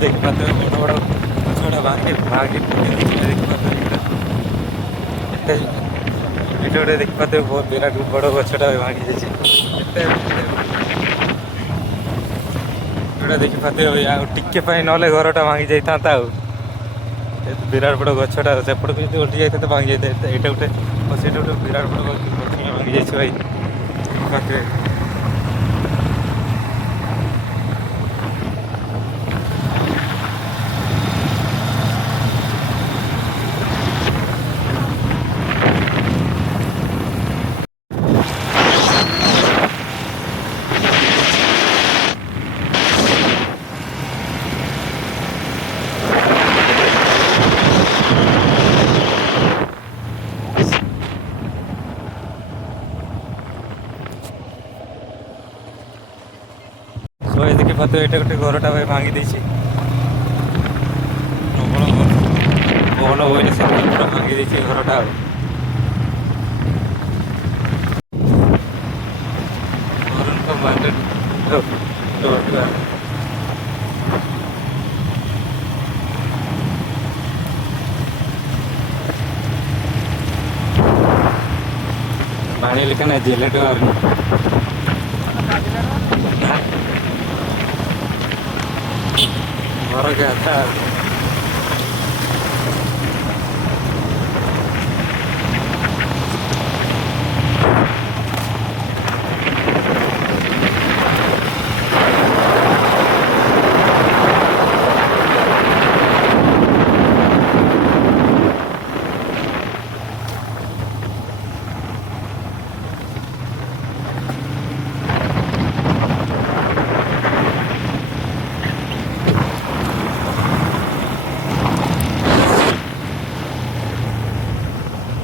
देख पाते हो बड़ा बड़ा छोटा भागे भागे देख पाते हो देख पाते हो बहुत विराट बड़ गछटा भांगी जाए देखी पाते हो टिके ना घरटा भांगी जाता विराट बड़ गछटा सेपट को उठी जाता तो भांगी जाता ये गोटे गोटे विराट बड़ गछ भांगी जाए भाई पाखे देखी पाते ये गोटे घरटा भाई भांगी देसी पवन बोले सब पूरा भांगी देसी घरटा पानी लेकिन जेलेट घर के आता